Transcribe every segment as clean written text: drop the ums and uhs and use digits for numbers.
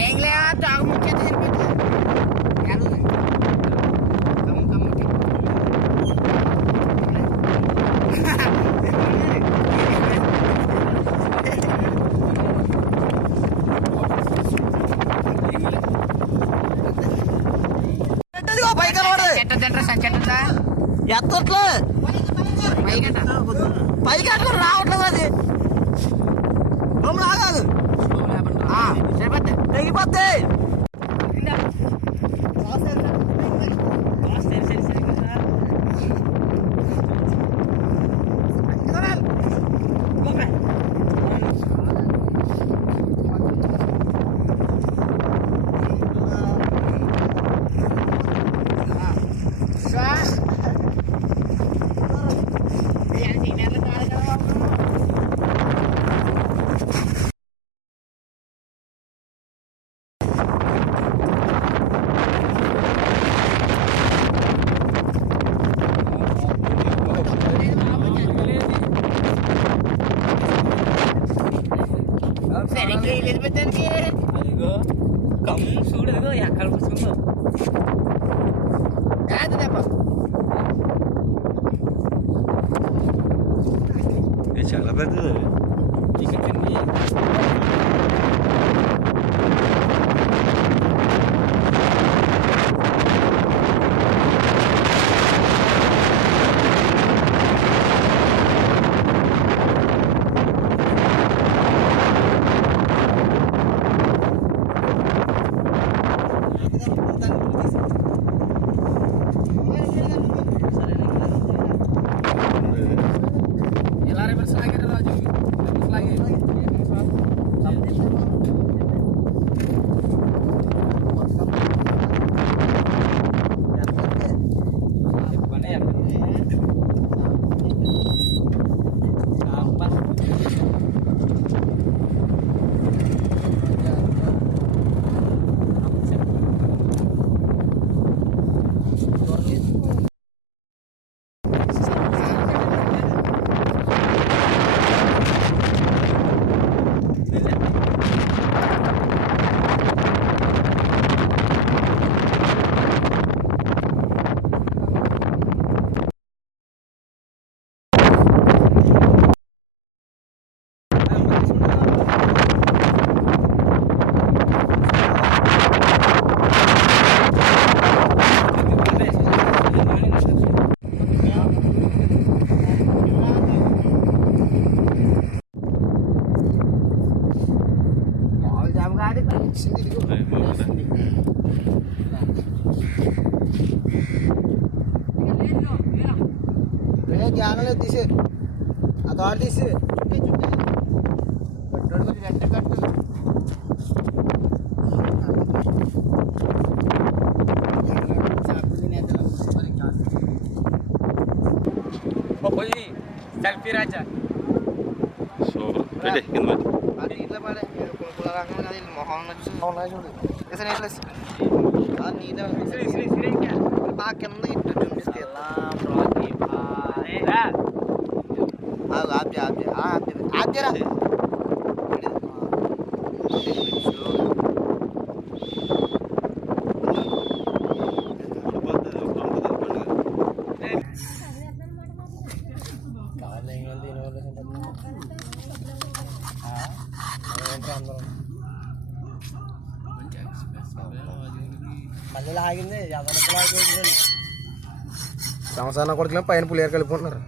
ఏం లేదు తాగు ముఖ్యత ఎత్తట్లే పైకి అట్లా రావట్లేదు అది రాగాదు తెగిపోద్ది అదిగో కమ్ము చూడదుగో ఎక్కడ కూర్చుందో చాలా పెద్దది జ్ఞానం తీసే ఆ తాడు తీసి కట్టాడు కొంచెం గట్టి కట్టు సెల్ఫీ రాజా నీళ్ళ పడే మొహం చూడు నీళ్ళ బాగా కింద ఇట్టు చూపిస్తే ఆప్జరా మళ్ళీ లాగింది సంవత్సరాల కొడుకులేమో పైన పులిహోర కలిపుకుంటున్నారు.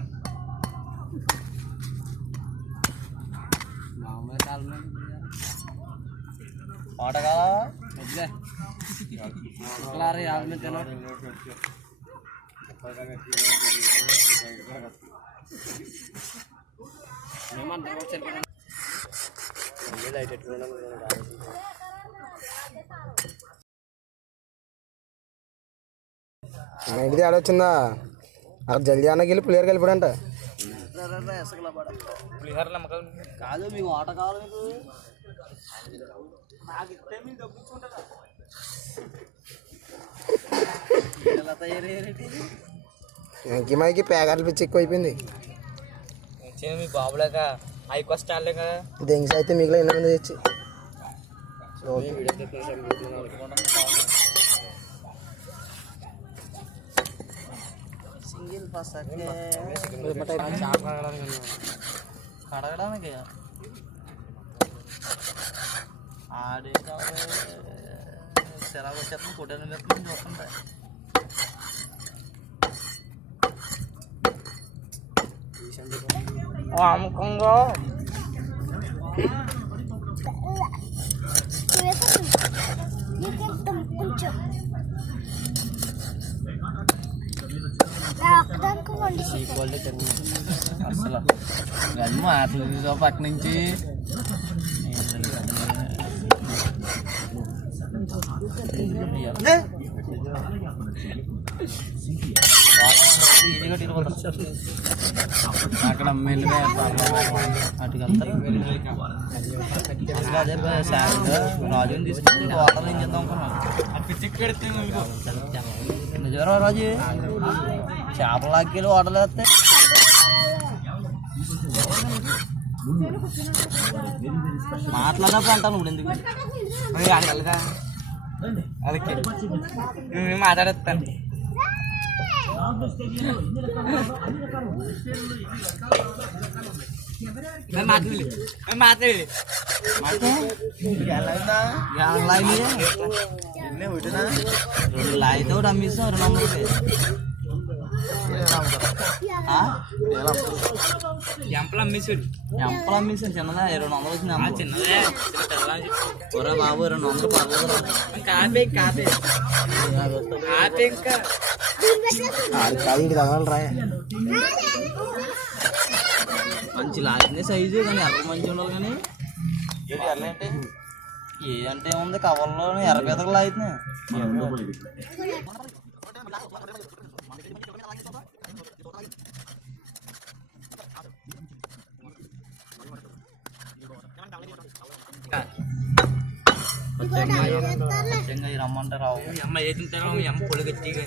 ఇంటిది ఆడొచ్చిందా అక్కడ జల్దీ అన్నకి వెళ్ళి పులిహోర కలిపాడంట. పులిహోర నమ్మకం కాదు మీకు ఆట కావాలి మీకు మైకి ప్యాకెట్లు పిచ్చి ఎక్కువ అయిపోయింది. మీ బాబులాగా హై కాస్ట్ స్టార్లే కదా దెంగ్స్ అయితే మీకు ఎన్ని మంది తెచ్చి సింగిల్ పాస్ కడగడానికి ఆడే సిరాకు వచ్చేస్తుంది ఫోటోలు వేసుకుని చూస్తుంటాయి అమ్మకంగా అసలు గన్ను మాటలు పక్క నుంచి అక్కడ అమ్మాయిలు అటుకు వెళ్తారు అదే రాజుని తీసుకుని వాటర్ ఏం చేద్దాం నిజరా రాజు చేపలు లాక్కెళ్ళి వాటర్లు వేస్తే మాట్లాడినప్పుడు అంటాను ఇప్పుడు ఎందుకు వెళ్ళగా అదకి మేము మాట్లాడేస్తాను మాట్లాడి లాయితే ఒకటి అమ్మిస్తాం 200 ఎంపలు అమ్మేసాడు చిన్నదా 200 వచ్చింది చిన్నదే ఒరే బాబు 200 పర్లేదు కాపే కాపే కాపే ఇంకా మంచి లాగిందే సైజు కానీ ఎర్ర మంచి ఉండాలి కానీ ఎర్రంటే ఏ అంటే ఉంది కవర్లో ఎర్ర పెదకలు లాగుతున్నాయి రమ్మంటారు అమ్మ ఏ తింటారో అమ్మ పొడి గట్టిగా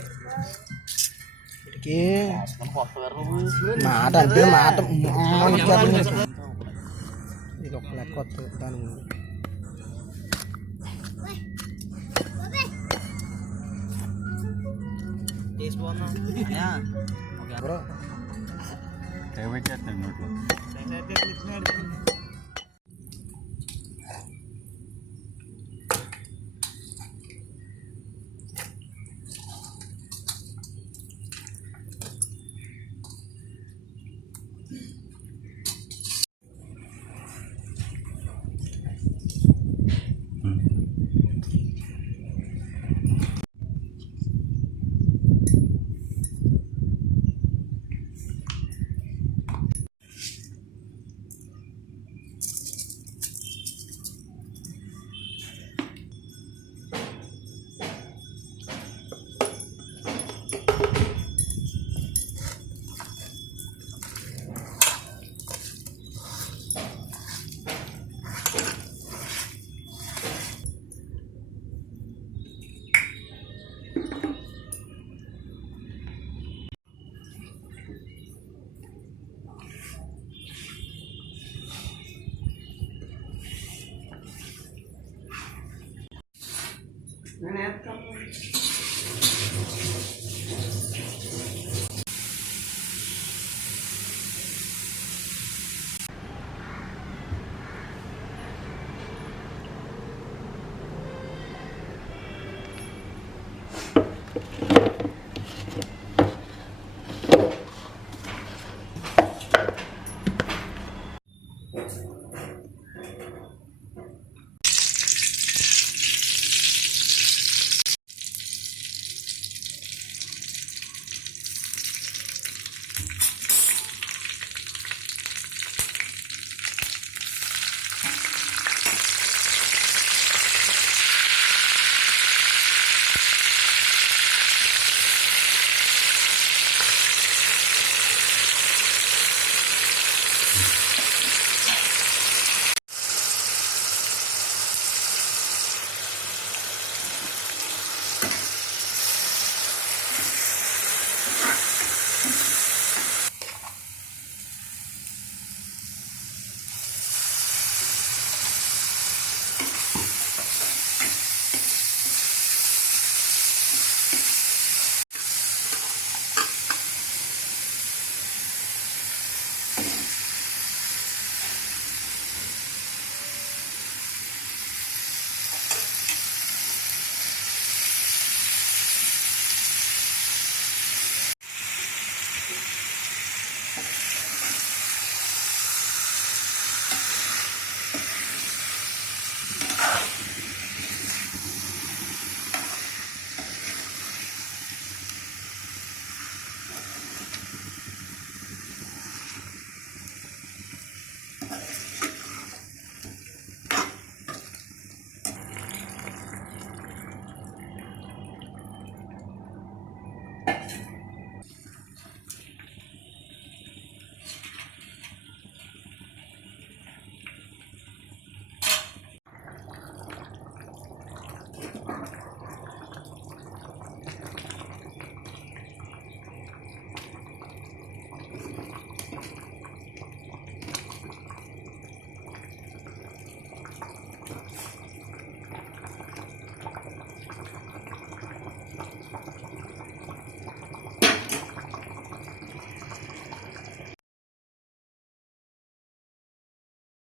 మాట అంటే మాట ఇది ఒక లెక్క వస్తుంది దాని బ్రో